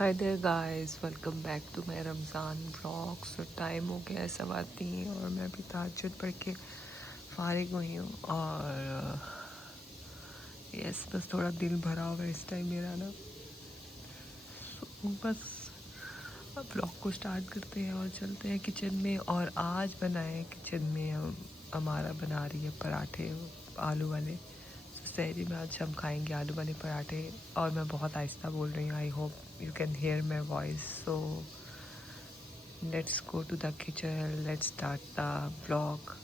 Hi there guys, welcome back to my Ramzan vlogs. तो time हो गया है 3:15 और मैं अभी तहज्जुद पढ़ के फ़ारिग हुई हूँ। और यस, बस थोड़ा दिल भरा हुआ है इस टाइम मेरा ना। बस अब व्लॉग को स्टार्ट करते हैं और चलते हैं किचन में। और आज बनाए किचन में हमारा बना रही है पराठे, आलू वाले। सहरी में आज हम खाएंगे आलू वाले पराठे। और मैं बहुत आहिस्ता बोल रही हूँ, I hope you can hear my voice. So let's go to the kitchen, let's start the vlog.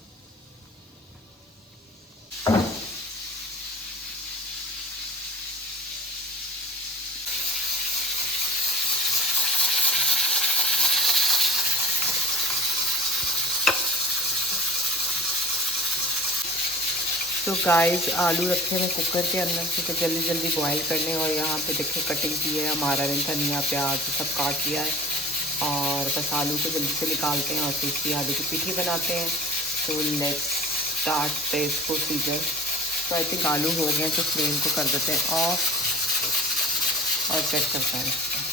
तो गाइस, आलू रखे हैं कुकर के अंदर से, तो जल्दी जल्दी बॉईल करने। और यहाँ पे देखिए कटिंग की है हमारा धनिया प्याज सब काट लिया है। और बस आलू को जल्दी से निकालते हैं और फिर इसकी आलू की पिठी बनाते हैं। तो लेट्स स्टार्ट दिस प्रोसीजर। तो आई थिंक आलू हो गए, तो फ्लेम को कर देते हैं ऑफ और चेक करते हैं इसको।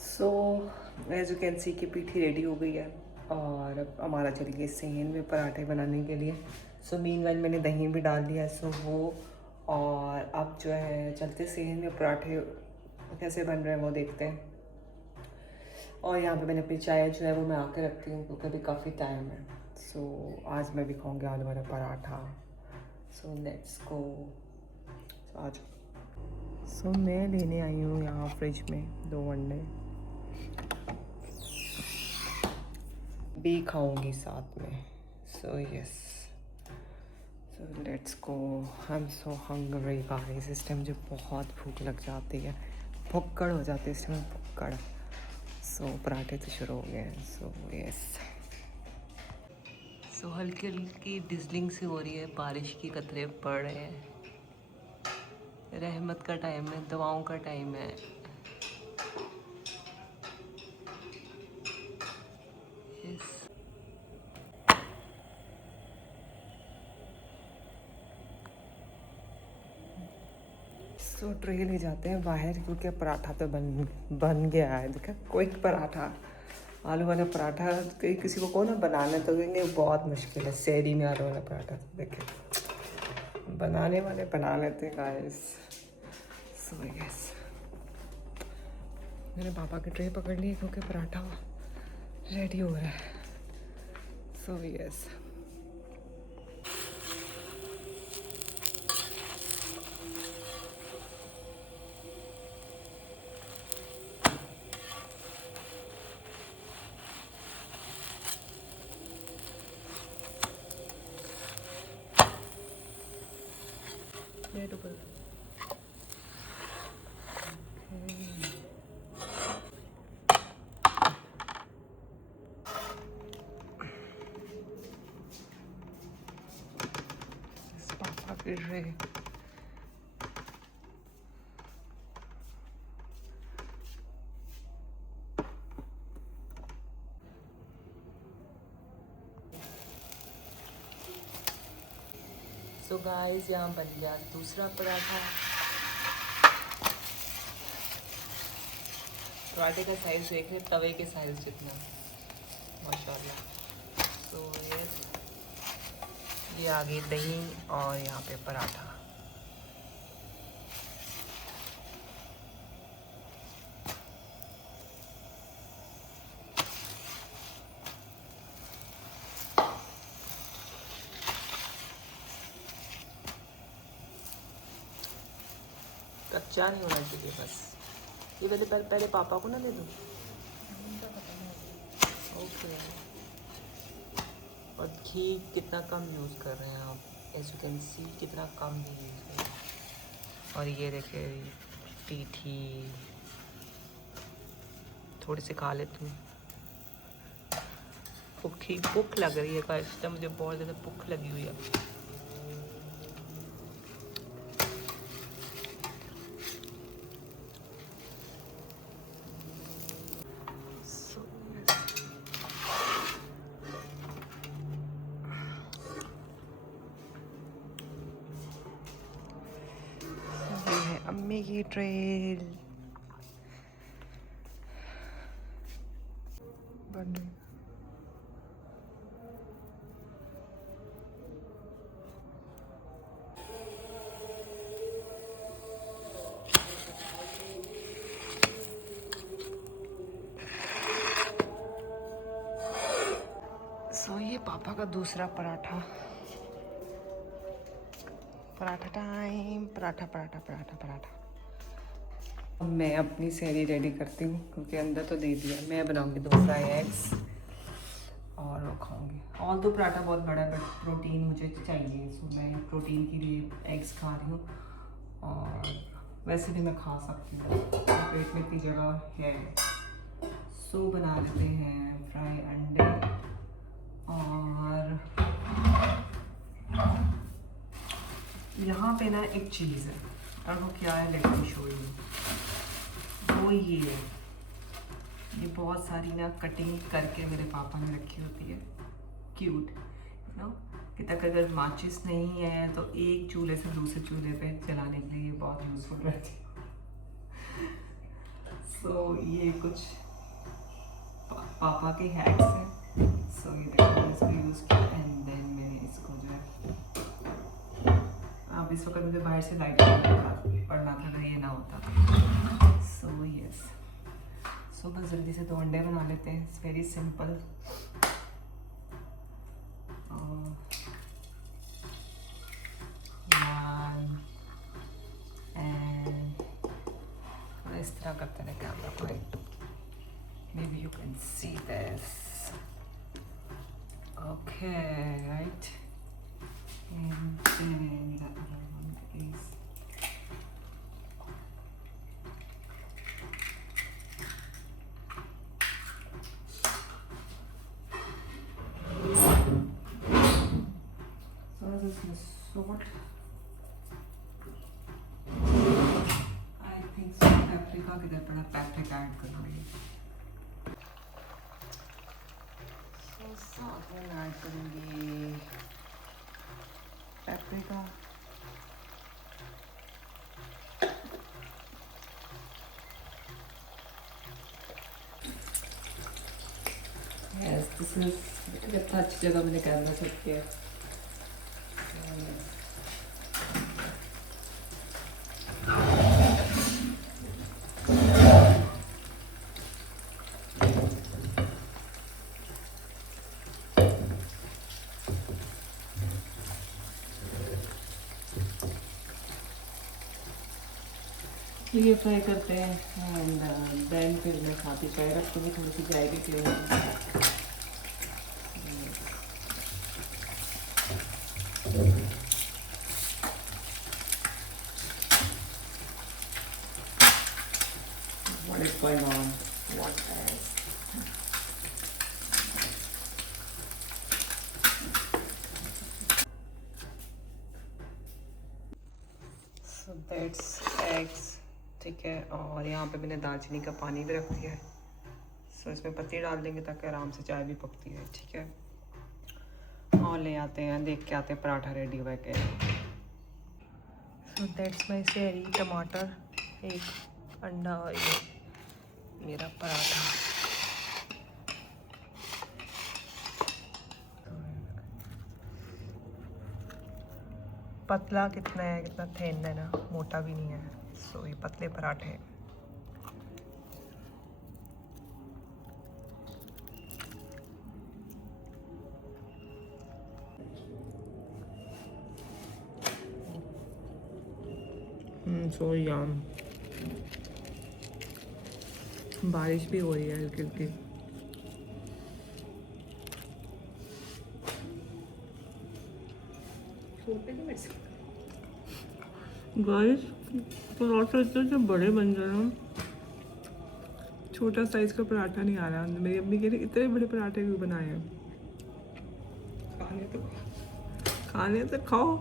So as you can see कि पीठी रेडी हो गई है। और अब हमारा चलिए सेहन में पराठे बनाने के लिए। सो मीनवाइल मैंने दही भी डाल दिया है, सो वो। और अब जो है चलते सेहन में पराठे कैसे बन रहे हैं वो देखते हैं। और यहाँ पे मैंने अपनी चाय जो है वो मैं आके रखती हूँ क्योंकि अभी काफ़ी टाइम है। सो आज मैं भी खाऊँगी आलू वाला पराठा। So let's go. आज सो मैं लेने आई हूँ यहाँ फ्रिज में 2 अंडे भी खाऊंगी साथ में। So yes, so let's go. I am so hungry guys. इस टाइम मुझे बहुत भूख लग जाती है, भुक्कड़ हो जाती है इस टाइम, भुक्कड़। सो पराठे तो शुरू हो गए हैं। सो यस, सो हल्की हल्की डिजलिंग सी हो रही है, बारिश की कतरे पड़ रहे हैं। रहमत का टाइम है, दवाओं का टाइम है। यस, सो ट्रे ले जाते हैं बाहर क्योंकि पराठा तो बन गया है। देखा, क्विक पराठा, आलू वाला पराठा। कहीं किसी को को ना बनाना तो कहेंगे बहुत मुश्किल है सहरी में आलू वाला पराठा। तो देखे बनाने वाले बना लेते हैं गाइस। सो यस, मैंने पापा की ट्रे पकड़ ली क्योंकि पराठा रेडी हो रहा है। सो यस, पापा की ट्रे। सो गाइस यहाँ बन गया दूसरा पराठा। पराठे का साइज देख रहे, तवे के साइज जितना, माशाल्लाह। तो ये आ गई दही और यहाँ पे पराठा। कच्चा नहीं होना चाहिए बस। ये पहले पापा को ना दे दो। ओके। और घी कितना कम यूज़ कर रहे हैं आप, एज यू कैन सी कितना कम घी यूज़ कर रहे हैं। और ये देखिए पीठी थोड़ी सी खा लेती हूँ। भूख लग रही है गाइस, मुझे बहुत ज़्यादा भूख लगी हुई है। अम्मी की ट्रेल बन रही। सो ये पापा का दूसरा पराठा। पराठा टाइम, पराठा पराठा पराठा पराठा। अब मैं अपनी सहरी रेडी करती हूँ क्योंकि अंदर तो दे दिया। मैं बनाऊँगी 2 फ्राई एग्स और वो खाऊँगी। ऑल तो पराठा बहुत बड़ा है बट प्रोटीन मुझे चाहिए, सो मैं प्रोटीन के लिए एग्स खा रही हूँ। और वैसे भी मैं खा सकती हूँ, पेट में इतनी जगह है। सो बना लेते हैं फ्राई अंडे। और यहाँ पे ना एक चीज़ है, और वो क्या है, लेट मी शो यू। वो ये है, ये बहुत सारी ना कटिंग करके मेरे पापा ने रखी होती है, क्यूट नो। कि तक अगर माचिस नहीं है तो एक चूल्हे से दूसरे चूल्हे पे जलाने के लिए ये बहुत यूज़फुल रहती है। सो ये कुछ पापा के हैक्स हैं। सो ये देखो मैंने इसको यूज़ किया एंड देन मैंने इसको जो है, अब इस वक्त मुझे बाहर से लाइट पढ़ना था ना, ये ना होता। सो यस, सो बस जल्दी से 2 अंडे बना लेते हैं। It's very simple. एंड इस तरह करते हैं कैमरा को। Maybe you can see this. Okay, right? And then the other one is so this is the salt. I think so paprika किधर पड़ा, paprika ऐड करूँगी। साथ में ऐड करूँगी पेपरिका। यस, दिस इज अच्छी जगह मैंने कैमरा सेट किया। ये फ्राई करते हैं एंड देन फिर मैं साथ ही चाय रखूँगी, थोड़ी सी चाय भी पीऊँगी। What is going on? What is? So that's eggs, ठीक है। और यहाँ पे मैंने दालचीनी का पानी भी रख दिया है। सो इसमें पत्ती डाल देंगे ताकि आराम से चाय भी पकती है, ठीक है। और ले आते हैं, देख के आते हैं पराठा रेडी हुआ है क्या। सो दैट्स माई सेरी, टमाटर, एक अंडा और ये मेरा पराठा। पतला कितना है, कितना थिन है ना, मोटा भी नहीं है। सो ये पतले पराठे। सो याम, बारिश भी हो रही है हल्की हल्की। गाइस पराठा इतने जो बड़े बन गए ना, छोटा साइज का पराठा नहीं आ रहा। मेरी अम्मी कह रही इतने बड़े पराठे क्यों बनाए हैं। खाने तो खाओ।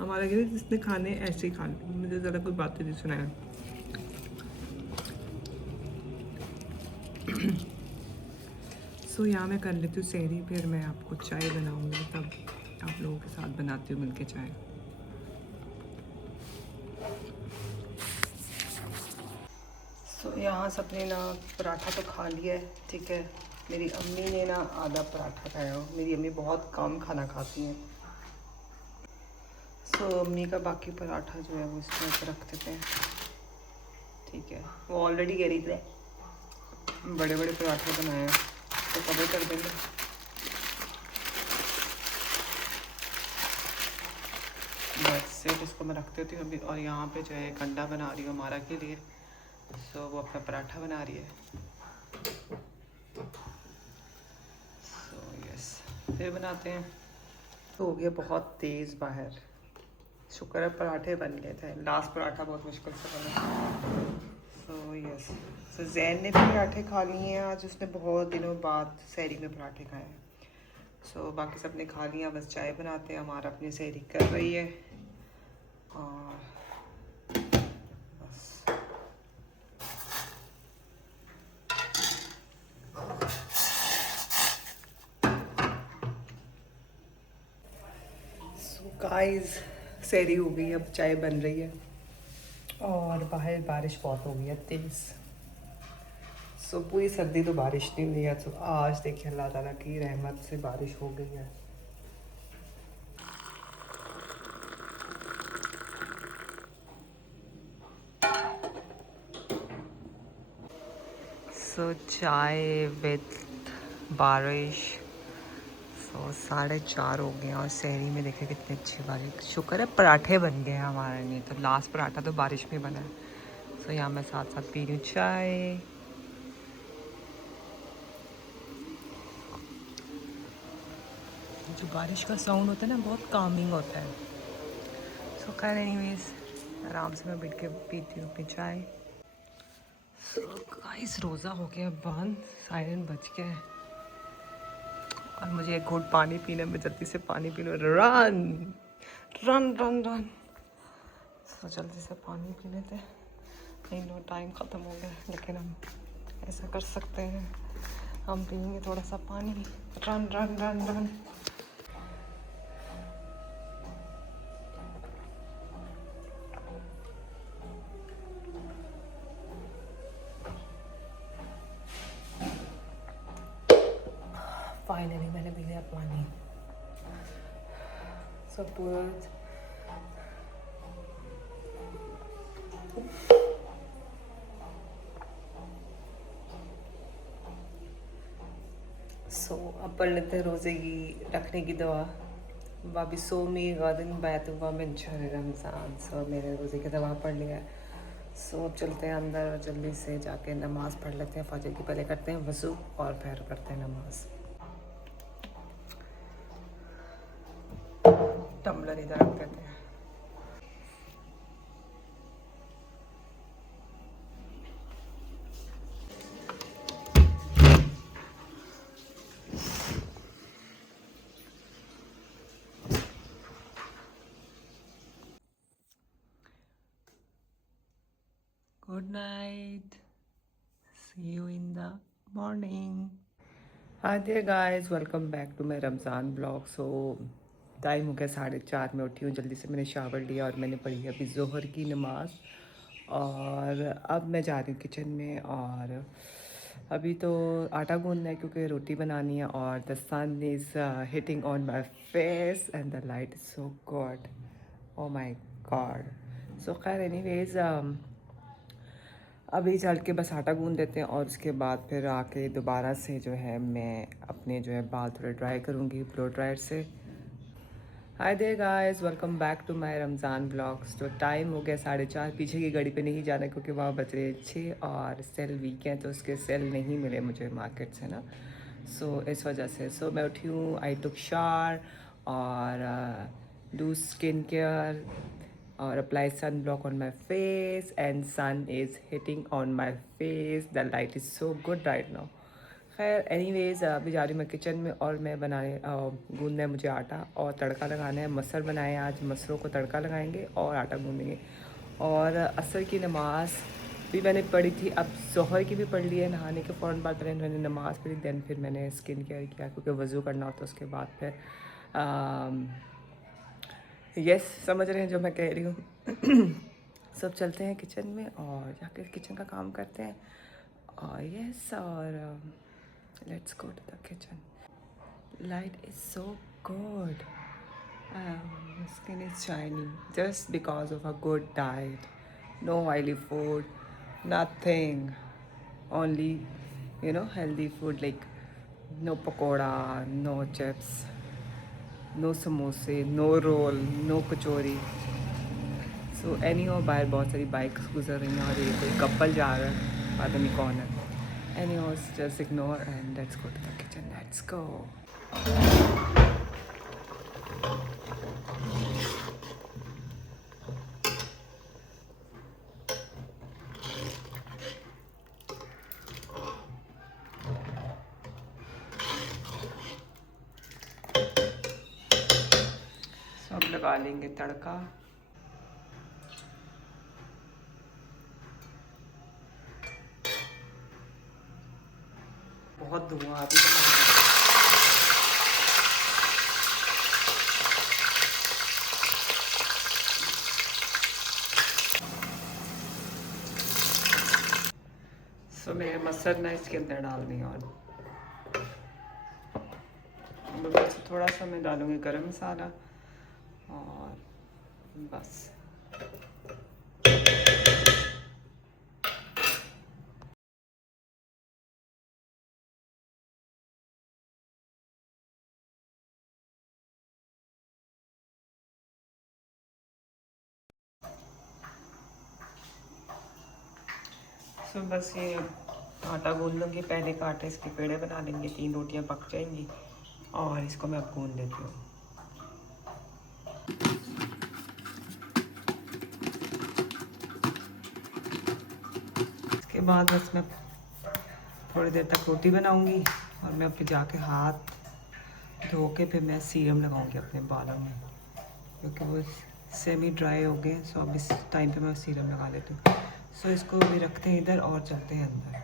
हमारा कह रही जिसने खाने ऐसे ही खाने, मुझे ज़रा कोई बातें नहीं सुनाया। सो यहाँ मैं कर लेती हूँ सहरी, फिर मैं आपको चाय बनाऊँगी, तब आप लोगों के साथ बनाती हूँ मिलके चाय। सो यहाँ सबने ना पराठा तो खा लिया है, ठीक है। मेरी अम्मी ने ना आधा पराठा खाया हो। मेरी अम्मी बहुत कम खाना खाती हैं। सो अम्मी का बाकी पराठा जो है वो इसमें रख देते हैं, ठीक है। वो ऑलरेडी कह रही थी बड़े बड़े पराठे बनाए हैं तो कवर कर देंगे। बस सिर्फ इसको मैं रख देती हूँ अभी। और यहाँ पे जो है एक अंडा बना रही हूँ हमारा के लिए। सो वो अपना पराठा बना रही है। सो यस, फिर बनाते हैं। तो हो गया बहुत तेज़ बाहर, शुक्र है पराठे बन गए थे। लास्ट पराठा बहुत मुश्किल से बना। सो यस, सो जैन ने भी पराठे खा लिए हैं आज। उसने बहुत दिनों बाद सहरी में पराठे खाए हैं। सो बाकी सब ने खा लिया, बस चाय बनाते हैं। हमारा अपनी सहरी कर रही है और बस। सो गाइस सहरी हो गई, अब चाय बन रही है और बाहर बारिश बहुत हो गई है तेज़। सो पूरी सर्दी तो बारिश नहीं हुई है। तो आज देखिए अल्लाह ताला की रहमत से बारिश हो गई है। सो चाय विद बारिश। सो 4:30 हो गए हैं और सहरी में देखे कितनी अच्छी बारिश। शुक्र है पराठे बन गए हैं हमारे लिए, तो लास्ट पराठा तो बारिश में बना है। सो यहाँ मैं साथ साथ पी रही हूँ चाय। जो बारिश का साउंड होता है ना, बहुत कामिंग होता है। सो खैर एनीवेज, आराम से मैं बैठ के पीती हूँ अपनी चाय। सो गाइस रोज़ा हो गया बंद, साइरन बज गया और मुझे एक घूंट पानी पीना, मैं जल्दी से पानी पी लूँ। Run run run run. तो जल्दी से पानी पी लेते हैं, नहीं नो टाइम ख़त्म हो गया। लेकिन हम ऐसा कर सकते हैं, हम पियेंगे थोड़ा सा पानी। Run run run run. Finally मैंने पी लिया पानी। सब पूरा अब पढ़ लेते हैं रोज़े की रखने की दुआ। वाबी सोमी गादिन बैतुवा मिन शहर रमज़ान। सो मेरे रोज़े की दवा पढ़ लिया है। सो अब चलते हैं अंदर और जल्दी से जाके नमाज़ पढ़ लेते हैं। फजर की पहले करते हैं वज़ू और फिर करते हैं नमाज़। टम्बलर इधर रख देते हैं। Good night. See you in the morning. Hi there guys, welcome back to my Ramzan vlog. So time हो गया 4:30 में उठी हूँ, जल्दी से मैंने शावर लिया और मैंने पढ़ी अभी ज़ोहर की नमाज़। और अब मैं जा रही हूँ किचन में, और अभी तो आटा गूंदना है क्योंकि रोटी बनानी है। और the sun is hitting on my face and the light is so good, oh my God. So खैर एनीवेज अभी चल के बस आटा गूंद देते हैं, और उसके बाद फिर आके दोबारा से जो है मैं अपने जो है बाल थोड़े ड्राई करूँगी ब्लो ड्रायर से। Hi there guys, welcome back to my Ramzan blogs. तो टाइम हो गया 4:30, पीछे की घड़ी पे नहीं जाना क्योंकि वहाँ बज रहे 6 और सेल वीक है, तो उसके सेल नहीं मिले मुझे मार्केट से ना। सो इस वजह से मैं उठी हूँ, आई टुक शावर और डू स्किन केयर और apply sun block on my face and sun is hitting on my face, the light is so good right now. खैर एनीवेज अभी जा रही हूँ मैं किचन में, और मैं बनाने गूंदना है मुझे आटा और तड़का लगाना है। मसर बनाए आज, मसरों को तड़का लगाएंगे और आटा गूंदेंगे। और असर की नमाज़ भी मैंने पढ़ी थी, अब ज़ोहर की भी पढ़ ली है। नहाने के फ़ौरन बाद पहले मैंने नमाज़ पढ़ी, दैन फिर मैंने स्किन केयर किया क्योंकि वज़ू करना होता है उसके बाद फिर यस समझ रहे हैं जो मैं कह रही हूँ। सब चलते हैं किचन में और जाकर किचन का काम करते हैं। और यस और let's go to the kitchen. Light is so good. Skin is shiny just because of a good diet. No oily food, nothing. Only, healthy food like no pakoda, no chips, no samosa, no roll, no kachori. So anyhow बाहर बहुत सारी bikes गुजर रही हैं और ये कोई couple जा रहा है, पता नहीं कौन है। Anyhow, just ignore and let's go to the kitchen. Let's go. सब लगा लेंगे तड़का। बहुत धुआं अभी तो मेरे मसर ना इसके अंदर डाल दें। और बस थोड़ा सा मैं डालूँगी गरम मसाला और बस। बस ये आटा गूंद लूँगी, पहले का आटे इसके पेड़े बना लेंगे, 3 रोटियां पक जाएंगी और इसको मैं अब गूंद देती हूँ। इसके बाद बस मैं थोड़ी देर तक रोटी बनाऊँगी और मैं फिर जाके हाथ धो के फिर मैं सीरम लगाऊँगी अपने बालों में क्योंकि वो सेमी ड्राई हो गए। सो अब इस टाइम पे मैं सीरम लगा लेती हूँ। सो इसको भी रखते हैं इधर और चलते हैं अंदर।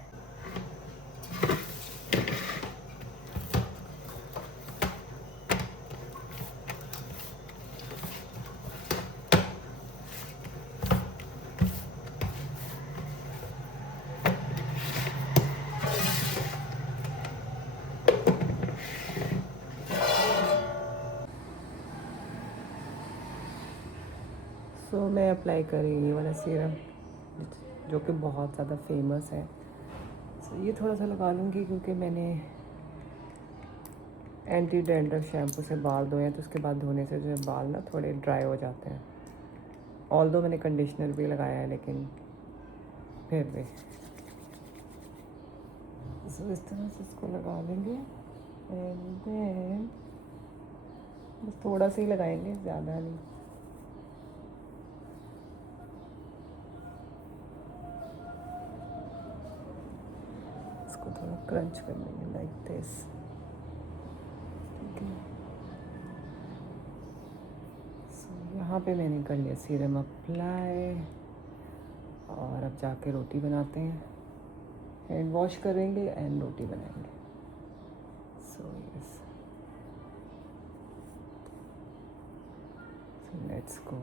मैं अप्लाई कर रही हूँ ये वाला सीरम जो कि बहुत ज़्यादा फेमस है। ये थोड़ा सा लगा लूँगी क्योंकि मैंने एंटी डैंड्रफ शैम्पू से बाल धोए हैं, तो उसके बाद धोने से जो है बाल ना थोड़े ड्राई हो जाते हैं। ऑल्दो मैंने कंडीशनर भी लगाया है लेकिन फिर भी इस तरह से इसको लगा लेंगे एंड देन बस थोड़ा सा ही लगाएंगे, ज़्यादा नहीं। इसको थोड़ा क्रंच कर लेंगे लाइक दिस, ठीक है। यहाँ पे मैंने कर लिया सीरम अप्लाई और अब जाके रोटी बनाते हैं। हैंड वॉश करेंगे एंड रोटी बनाएंगे। So yes let's go.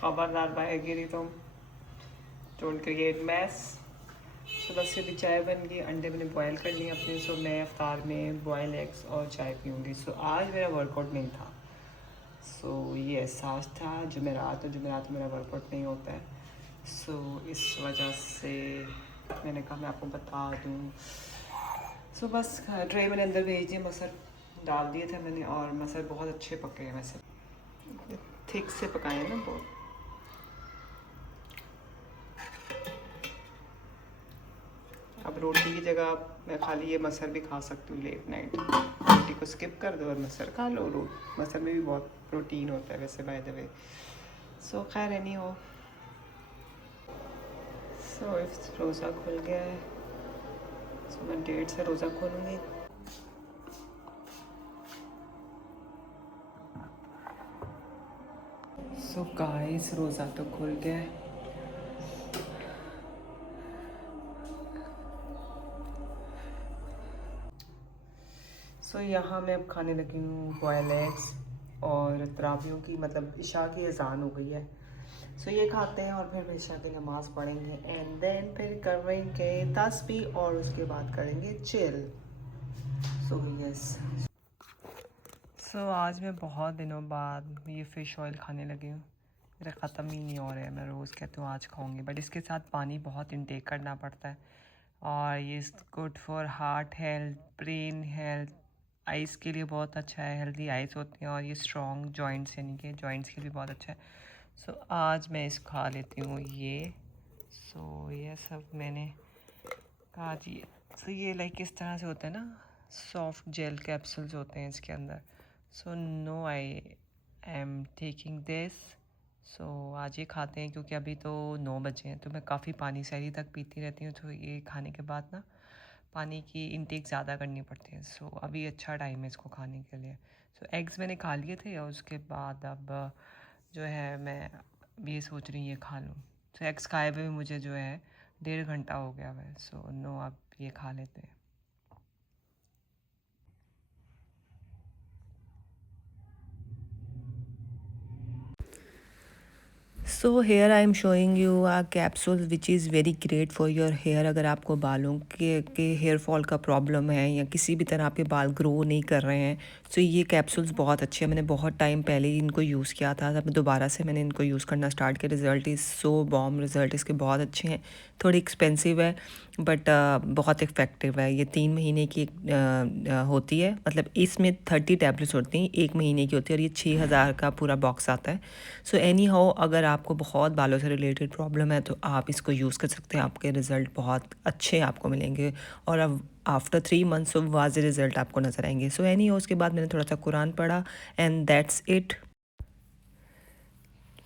खबरदार बाहर गिरी तुम, डोंट क्रिएट मैस। सुबह से भी चाय बन गई, अंडे मैंने बॉयल कर लिए अपने। सो मैं अफ्तार में बॉयल एग्स और चाय पीऊँगी। सो आज मेरा वर्कआउट नहीं था। सो ये एहसास था जुमेरात, और जुमेरात मेरा वर्कआउट नहीं होता है। सो इस वजह से मैंने कहा मैं आपको बता दूँ। सो बस ट्रे मैंने अंदर भेज दिए, मसर डाल दिए थे मैंने, और मसर बहुत अच्छे पके हैं, वैसे थिक से पकाए हैं ना बहुत। अब रोटी की जगह मैं खाली ये मसर भी खा सकती हूँ लेट नाइट। रोटी को स्किप कर दो और मसर खा लो। मसर में भी बहुत प्रोटीन होता है वैसे, बाय द वे। सो खैर एनी हो। सो इफ रोज़ा खुल गया है, सो मैं 1:30 से रोज़ा खोलूँगी। सो गाइस रोज़ा तो खुल गया है। सो यहाँ मैं अब खाने लगी हूँ बॉयल एग्स, और तरावियों की मतलब इशा की अज़ान हो गई है। सो ये खाते हैं और फिर इशा की नमाज़ पढ़ेंगे, एंड देन फिर करेंगे तस्बीह, और उसके बाद करेंगे चिल। So yes. सो आज मैं बहुत दिनों बाद ये फ़िश ऑयल खाने लगी हूँ। मेरा ख़त्म ही नहीं हो रहा है, मैं रोज़ कहती हूँ आज खाऊंगी, बट इसके साथ पानी बहुत इंटेक करना पड़ता है। और ये good for heart health, brain health, eyes के लिए बहुत अच्छा है, हेल्दी आइज़ होती हैं। और ये स्ट्रॉन्ग जॉइंट्स, यानी कि जॉइंट्स के लिए बहुत अच्छा है। सो आज मैं इसको खा लेती हूँ ये। सो ये सब मैंने कहा जी। सो ये लाइक इस तरह से होता है ना, सॉफ्ट जेल कैप्सूल्स होते हैं इसके अंदर। So no I am taking this. So आज ये खाते हैं, क्योंकि अभी तो 9 बजे हैं, तो मैं काफ़ी पानी सहरी तक पीती रहती हूँ। तो ये खाने के बाद ना पानी की इंटेक ज़्यादा करनी पड़ती है। सो अभी अच्छा टाइम है इसको खाने के लिए। सो एग्स मैंने खा लिए थे, और उसके बाद अब जो है मैं अब ये सोच रही हूँ ये खा लूँ। सो एग्स खाए हुए मुझे जो है 1.5 घंटा हो गया है। सो नो, अब ये खा लेते हैं। So here I am showing you a capsule which is very great for your hair. अगर आपको बालों के हेयर फॉल का प्रॉब्लम है, या किसी भी तरह आपके बाल ग्रो नहीं कर रहे हैं, तो ये कैप्सूल्स बहुत अच्छे हैं। मैंने बहुत टाइम पहले ही इनको यूज़ किया था, तब दोबारा से मैंने इनको यूज़ करना स्टार्ट किया। Result is so bomb, result इसके बहुत अच्छे हैं। थोड़ी एक्सपेंसिव है, बट बहुत इफ़ेक्टिव है। ये 3 महीने की होती है, मतलब इसमें 30 टैबलेट्स होती हैं, 1 महीने की होती है, और ये 6000 का पूरा बॉक्स आता है। सो एनी हाउ, अगर आपको बहुत बालों से रिलेटेड प्रॉब्लम है, तो आप इसको यूज़ कर सकते हैं। आपके रिज़ल्ट बहुत अच्छे आपको मिलेंगे, और अब आफ्टर 3 मंथ्स वाज़े रिज़ल्ट आपको नज़र आएंगे। सो एनी हाउ, उसके बाद मैंने थोड़ा सा कुरान पढ़ा, and that's it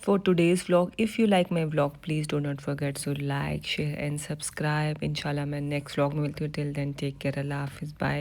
for today's vlog. If you like my vlog, please do not forget to like, share and subscribe. Inshallah मैं next vlog में मिलती हूँ. Till then, take care. Allah Hafiz. Bye.